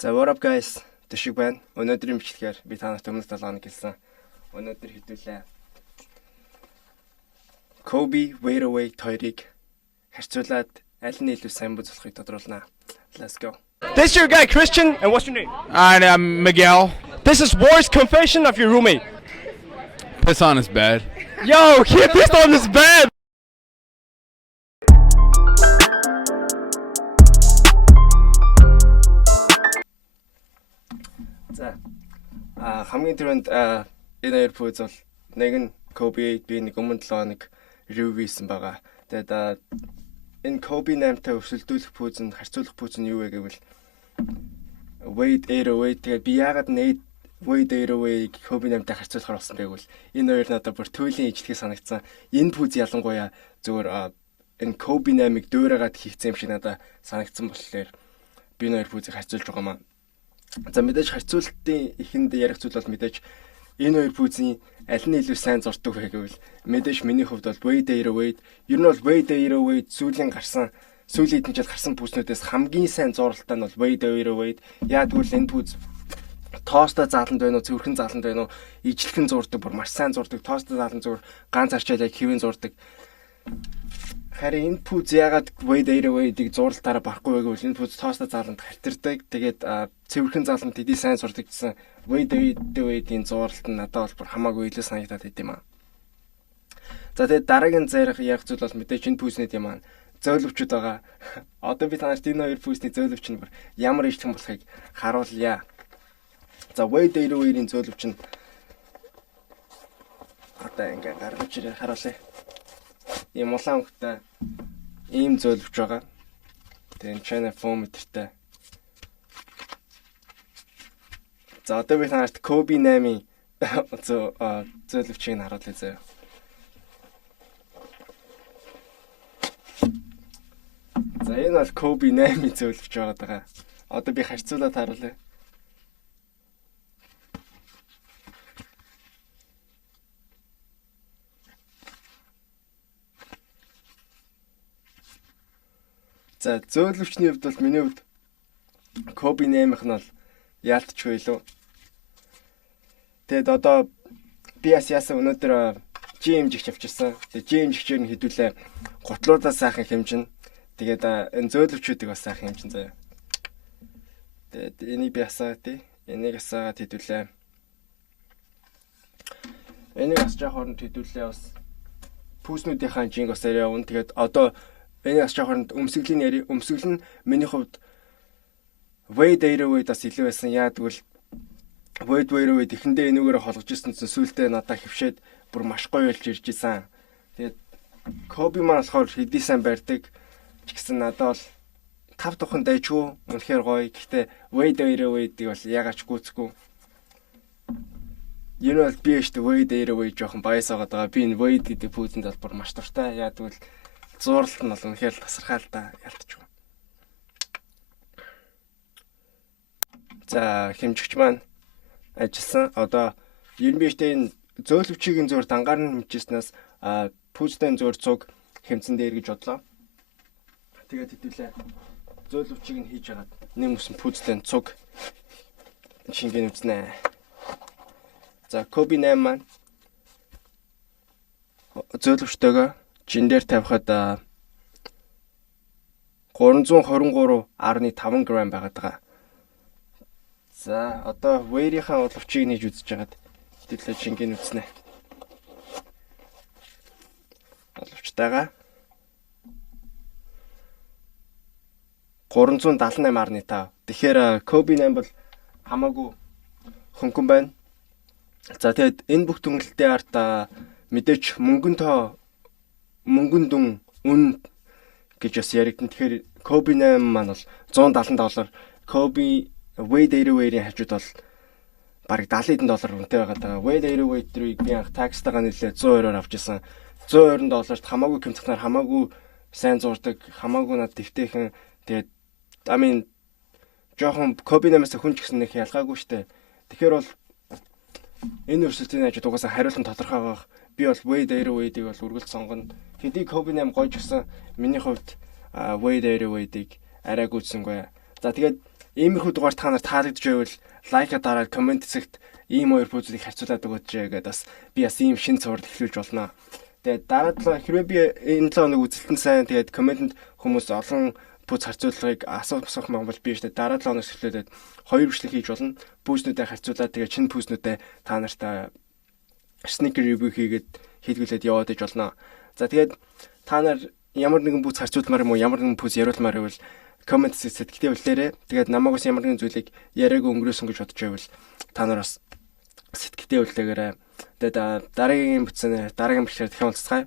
За what up guys? Тэшиг байна. Өнөөдрийн бичлэгээр би танарт өмнөх 7 хоног хэлсэн. Өнөөдөр хэдүүлээ. Kobe Wait Away хоёрыг харьцуулаад аль нь илүү сайн бүзүүлэхийг тодруулнаа. Let's go. This is your guy Christian, and what's your name? I'm Miguel. This is War's confession of your roommate. Piss on his bed. Yo, he pissed on his bed. За хамгийн түрүүнд энэ хоёр пүүз бол нэг нь Kobe би нэг өмнө 7 хоног review хийсэн байгаа. Тэгээд энэ Kobe 8-тай өрсөлдүүлэх пүүз нь харьцуулах пүүз нь юу вэ гэвэл Wade 808. Тэгээд би яагаад Wade 808-ыг Kobe 8-тай харьцуулахаар болсон бэ гэвэл энэ хоёр надад бүр туйлын ижлэхээ санагдсан. Энэ пүүз ялангуяа зөвөр энэ Kobe 8-ыг дөөрөөгаад хийгцэн юм шиг надад санагдсан болохоор би энэ хоёр пүүзийг харьцуулж байгаа маа. За мэдээж харьцуултын эхэнд ярих зүйл бол мэдээж энэ хоёр пүүзийн аль нь илүү сайн зурдаг вэ гэвэл мэдээж миний хувьд бол Wade 808. Ер нь бол Wade 808 сүүлийн хэдэн жил гарсан пүүзнүүдээс хамгийн сайн зуралтай нь бол Wade 808. Яг тэгвэл энэ пүүз тоостой зааланд байна уу, цэвэрхэн зааланд байна уу, ижлэхэн зурдаг, бүр маш сайн зурдаг, тоостой зааланд зүгээр ганц арчаал яг хэвэн зурдаг. Харин энэ пүүз яагаад Wade 808-ыг зуралтаараа барахгүй вэ гэвэл энэ пүүз тоостой зааланд хартирдаг. Тэгээд цэвэрхэн зааланд хэдий сайн зурдаг гэсэн Wade 808-ийн зуралт нь надад бол бүр хамаагүй илүү санагдаад байт юм аа. За тэгээд дараагийн ярих зүйл бол мэдээж энэ пүүзнүүд юм аа. Зөөлөвчүүд байгаа. Одоо би танарт энэ хоёр пүүзний зөөлөвч нь бүр ямар ижлэхэн болохыг харуулъя. За Wade 808-ийн зөөлөвч нь одоо ингээ гаргаж ирээ харуулъя. Ийм улаан хөхтэй ийм зөөлөвч байгаа. Тэгээ China foam метртэй. За одоо би танарт Kobe 8-ийн зөөлөвчийг харуулъя заяа. За энэ бол Kobe 8-ийн зөөлөвч байгаа. Одоо би харьцуулаад харуулъя. За зөөлөвчний хувьд бол миний хувьд Kobe 8-ийнх нь бол яалтчгүй илүү. Тэгэд одоо би яасан өнөөдөр gym жигч авчирсан. Тэгээ gym жигчээр нь хэдүүлээ гутлуудаа сайхан хэмжин. Тэгээд энэ зөөлөвчүүдийг бас сайхан хэмжин заяа. Тэгээд энийг би асаагаад тий. Энийг асаагаад хэдүүлээ. Энийг асаж хооронд хэдүүлээ бас пүүснүүдийнхаа жинг бас арай явна. Тэгээд одоо энэ асаж хооронд өмсгөл нь миний хувьд Wade 808-аас илүү байсан. Яа тэгвэл Wade 808 эхэндээ энүүгээр холгож ирсэн чинь сүүлдээ надад хөвшөөд бүр маш гоё болж ирж исэн. Тэгээд Kobe маань болохоор хэдий сайн барьдаг ч гэсэн надад бол тав тухын дайчгүй үнэхээр гоё. Гэхдээ Wade 808-ыг бол ягаад ч гүцэхгүй. Ер нь бол би өөртөө Wade 808 жоохон баяс байгаа. Би энэ Wade гэдэг пүүзэнд бол бүр маш дуртай. Яа тэгвэл зурлалт нь бол үнэхээр тасархаа л да ялтчихгүй. За хэмжигч маань ажилласан. Одоо ер нь биэтэй энэ зөөлөвчийн зур дангаар нь хэмжижснээс пүүзтэй зур цуг хэмцэн дээр гэж бодлоо. Тэгээд хэдүүлээ зөөлөвчийг нь хийж хагаад нэг мөсөн пүүзтэй цуг шингэн үзнэ. За Kobe 8 маань зөөлөвчтэйгээ жин дээр тавихад 323.5 г байгаад байгаа. За одоо Wade-ийнхаа уловчийг нээж үзэж хагаад хэдүүлээ шингэн үзнэ. Уловчтайгаа 378.5. Тэгэхээр Kobe 8 бол хамаагүй хөнгөн байна. За тэгэд энэ бүх дүнэлтийн арт мэдээч мөнгөн дүн үн гэж бас яригдэн. Тэгэхээр Kobe 8 маань бол $170. Kobe Wade 808-ийн хажууд бол бараг $70 үнэтэй байгаа. Wade 808-ийг би анх такстайгаа нэлээд $100 авч ирсэн. $120-т хамаагүй хэмцэхнээр хамаагүй сайн зурдаг, хамаагүй над дэвтэйхэн. Тэгээд жоохон Kobe 8-аас хүн ч гэсэн нэг ялгаагүй штэ. Тэгэхээр бол энэ өрсөлдөлийн хажууд угаасаа хариулт нь тодорхой байгаа. Би бол Wade 808-ийг бол үргэлж сонгоно. Хэдий Kobe 8 гоё ч гэсэн миний хувьд Wade 808-ийг арай гүйцсэнгүй. За тэгээд иймэрхүү дугаар та нарт таалагдж байвал лайка дараад комент хэсэгт ийм хоёр пүүзийг харьцуулаад өгөөч гэдэг бас би бас ийм шин цуврал эхлүүлж болно. Тэгээд дараа талаа хэрвээ би энэ 7 хоног үзэлтэн сайн тэгээд комментэнд хүмүүс олон пүүз харьцуулгыг асуух юм бол би штэ дараа 7 хоногс эхлүүлээд хоёр бичлэг хийж болно. Пүүзнүүдээ харьцуулаад тэгээд шинэ пүүзнүүдээ та нарт sneaker review хийгээд хийлгүүлээд яваад иж болно. За тэгээд та нар ямар нэгэн пүүз харьцуулмаар юм уу, ямар нэгэн пүүз яриулмаар байвал комент сэтгэлдээ үлдээрэй. Тэгээд намайг бас ямар нэгэн зүйлийг яриаг өнгөрөөсөн гэж бодож байвал та нар бас сэтгэлдээ үлдээгээрэй. Тэгээд дараагийн бичлэгээр дахин уулзцгаая.